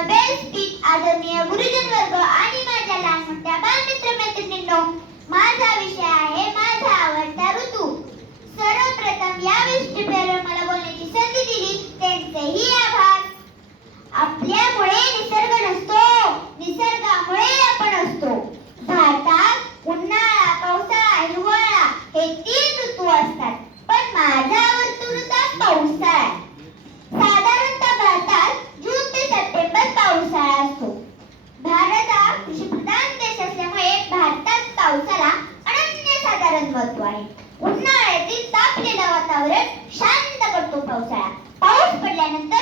सन्मान्य बेस्पीठ आदरणीय गुरुजन वर्ग आणि माझ्या लहान मोठ्या बालमित्र मैत्रिणी. पावसाला अनन्यसाधारण महत्त्व आहे. उन्हाळ्यातील तापलेलं वातावरण शांत करतो पावसाळा. पाऊस पडल्यानंतर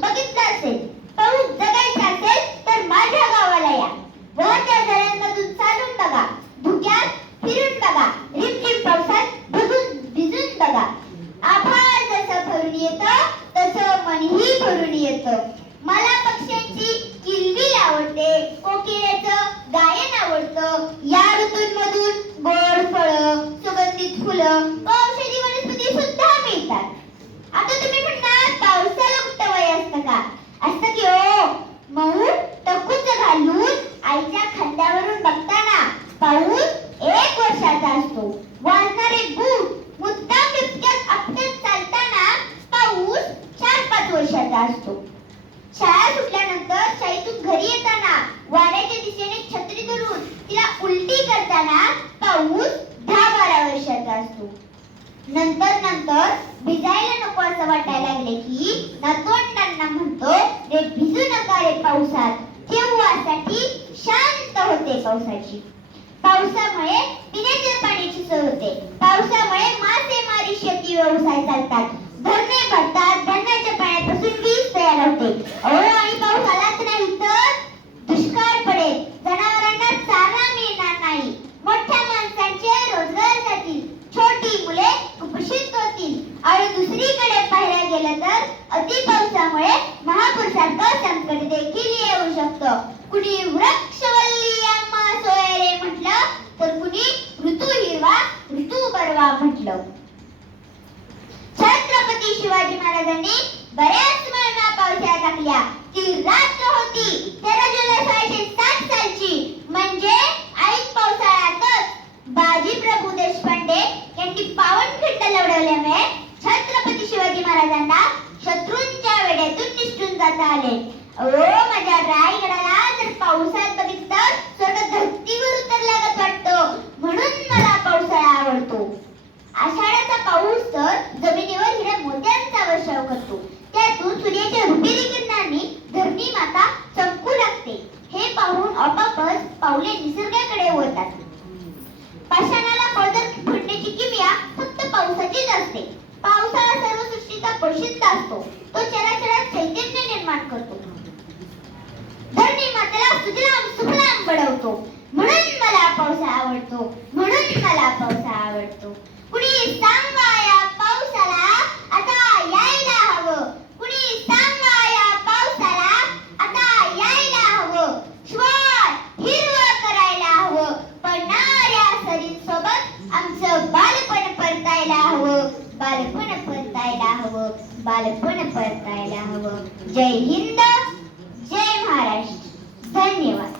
बघितलं असेल पाऊस जगायचा असेल तर माझ्या गावाला या. वाहत्या झऱ्यांमधून चालून बघा धुक्यात फिरून बघा रिमझिम पावसात भिजून भिजून बघा. आभाळ जसं भरून येतं तसं मनही भरून येतं. मला पक्ष्यांची किलबिल आवडते कोकिळ्याचं गायन आवडतं. या ऋतूंमधून गोड फळं सुगंधित फुलं झालेला असतो. शाळा सुटल्यानंतर शाळेतून घरी येताना वाऱ्याच्या दिशेने छत्री धरून तिला उलटी करताना पाऊस दहा बारा वर्षाचा असतो. नंतर नंतर भिजायला नको असं वाटायला लागले की नातवंडांना म्हणतो रे भिजू नका रे पावसात. तेव्हासाठी शांत होते पावसाची. पावसामुळे पिण्याच्या पाण्याची सोय होते. पावसामुळे मासेमारी शेती व्यवसाय चालतात. पडते तयार अहो आणि पाऊस आलाच नाही तर दुष्काळ पडेल. जनावरांना चारा मिळणार नाही. मोठ्या माणसांचे रोजगार जातील. छोटी मुले कुपोषित होतील. आणि दुसरीकडे पाहायला गेलं तर अति पावसामुळे महापूरसारखं संकट देखील येऊ शकतं. कुणी वृक्षवल्ली अम्मा सोयरे म्हटलं तर कुणी ऋतू हिरवा ऋतू बरवा म्हटलं. छत्रपती शिवाजी महाराजांनी बऱ्याच मरणा पावसाळ्यात टाकल्या. ती रात्र होती. तेरा जुलै सोळाशे सात सालची. म्हणजे ऐक पावसाळ्यातच बाजी प्रभू देशपांडे यांनी पावनखिंड लढवल्यामुळे छत्रपती शिवाजी महाराजांना शत्रूंच्या वेड्यातून निष्ठून जाता आले. ओ माझ्या रायगडाला जर पावसात पावले निसर्गाकडे वळतात. पाषाणाला पळदर फुटण्याची किमया फक्त पावसाचीच असते. पावसाळा सर्व सृष्टीचा पोषिंदा असतो. तो चराचरात चैतन्य निर्माण करतो. धरणी मातेला सुजलाम सुफलाम घडवतो म्हणून मला पावसाळा बालपण परतायला हवं बालपण परतायला हवं. जय हिंद जय महाराष्ट्र. धन्यवाद.